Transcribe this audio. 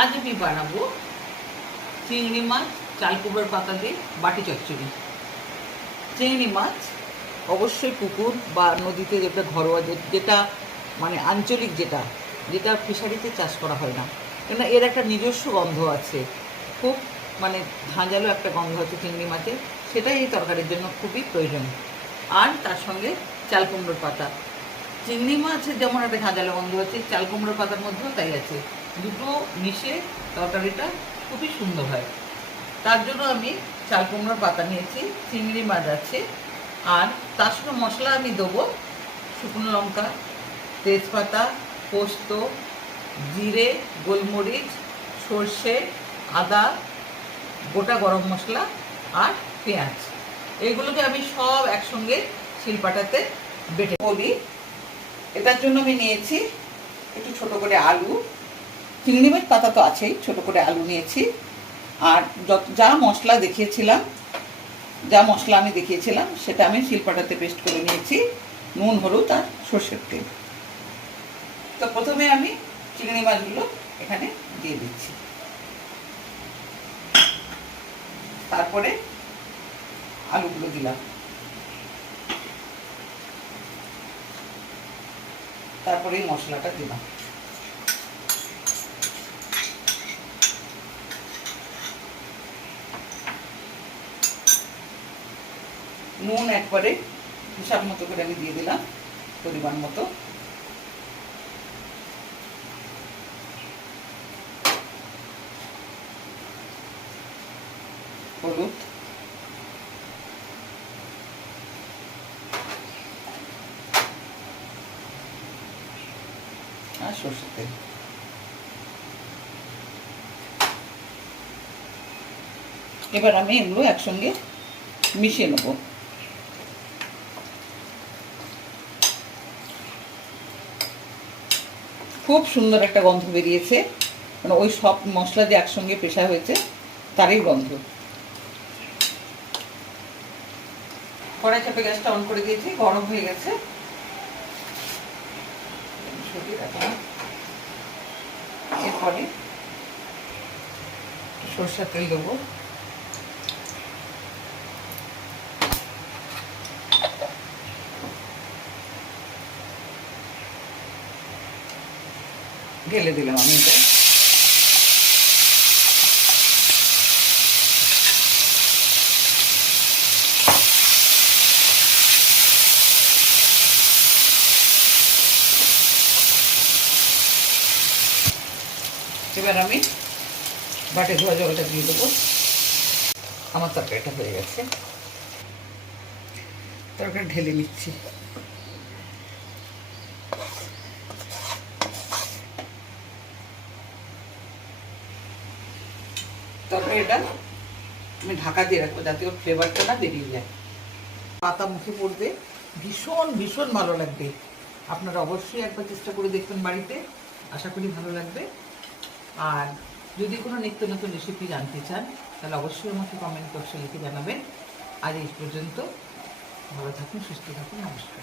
আজ আমি বানাবো চিংড়ি মাছ, চাল কুমড়োর পাতা দিয়ে বাটি চচ্চড়ি। চিংড়ি মাছ অবশ্যই পুকুর বা নদীতে যেটা ঘরোয়া যেটা মানে আঞ্চলিক যেটা যেটা ফিশারিতে চাষ করা হয় না। কেননা এর একটা নিজস্ব গন্ধ আছে। খুব মানে ঝাঁঝালো একটা গন্ধ আছে চিংড়ি মাছের। সেটাই এই তরকারির জন্য খুবই প্রয়োজন। আর তার সঙ্গে চাল কুমড়োর পাতা। চিংড়ি মাছের যেমন একটা ঝাঁঝালো গন্ধ আছে, চাল কুমড়োর পাতার মধ্যেও তাই আছে। দুটো মিশে তরকারিটা খুবই সুন্দর হয়। তার জন্য আমি চাল কুমড়োর পাতা নিয়েছি, চিংড়ি মাছ আছে, আর তার সঙ্গে মশলা আমি দেবো শুকনো লঙ্কা, তেজপাতা, পোস্ত, জিরে, গোলমরিচ, সর্ষে, আদা, গোটা গরম মশলা আর পেঁয়াজ। এগুলোকে আমি সব একসঙ্গে শিলপাটাতে বেটে বলি এটার জন্য আমি নিয়েছি একটু ছোট করে আলু চিংড়ি মাছ পাতা তো আছেই, ছোট করে আলু নিয়েছি। আর যত যা মশলা দেখিয়েছিলাম, যা মশলা আমি দেখিয়েছিলাম, সেটা আমি শিলপাটাতে পেস্ট করে নিয়েছি। নুন, হলুদ আর সর্ষের তেল। তো প্রথমে আমি চিংড়ি মাছগুলো এখানে দিয়ে দিচ্ছি। তারপরে আলুগুলো দিলাম। তারপরে এই মশলাটা দিলাম। নুন একবারে হিসাব মতো করে আমি দিয়ে দিলাম, পরিমাণ মতো। হলুদ। আর সর্ষের তেল। এবার আমি এগুলো একসঙ্গে মিশিয়ে নেব। খুব সুন্দর একটা গন্ধ বেরিয়েছে। মানে ওই সব মশলা যে একসঙ্গে পেশা হয়েছে, তারই গন্ধ। কড়াই চাপে গ্যাসটা অন করে দিয়েছি, গরম হয়ে গেছে। এরপরে সরষের তেল দেবো। ঢেলে দিলাম আমি এটা। এবার আমি বাটে ধোয়া জলটা দিয়ে দেবো। আমার তরকারিটা হয়ে গেছে। তরকারি ঢেলে নিচ্ছি। তরকারিটা আমি ঢাকা দিয়ে রাখব যাতে ওর ফ্লেভারটা না বেরিয়ে যায়। পাতা মুখে পড়বে। ভীষণ ভীষণ ভালো লাগবে। আপনারা অবশ্যই একবার চেষ্টা করে দেখবেন বাড়িতে। আশা করি ভালো লাগবে। আর যদি কোনো নিত্য নতুন রেসিপি জানতে চান, তাহলে অবশ্যই আমাকে কমেন্ট বক্সে লিখে জানাবেন। আজ এই পর্যন্ত। ভালো থাকুন, সুস্থ থাকুন, নমস্কার।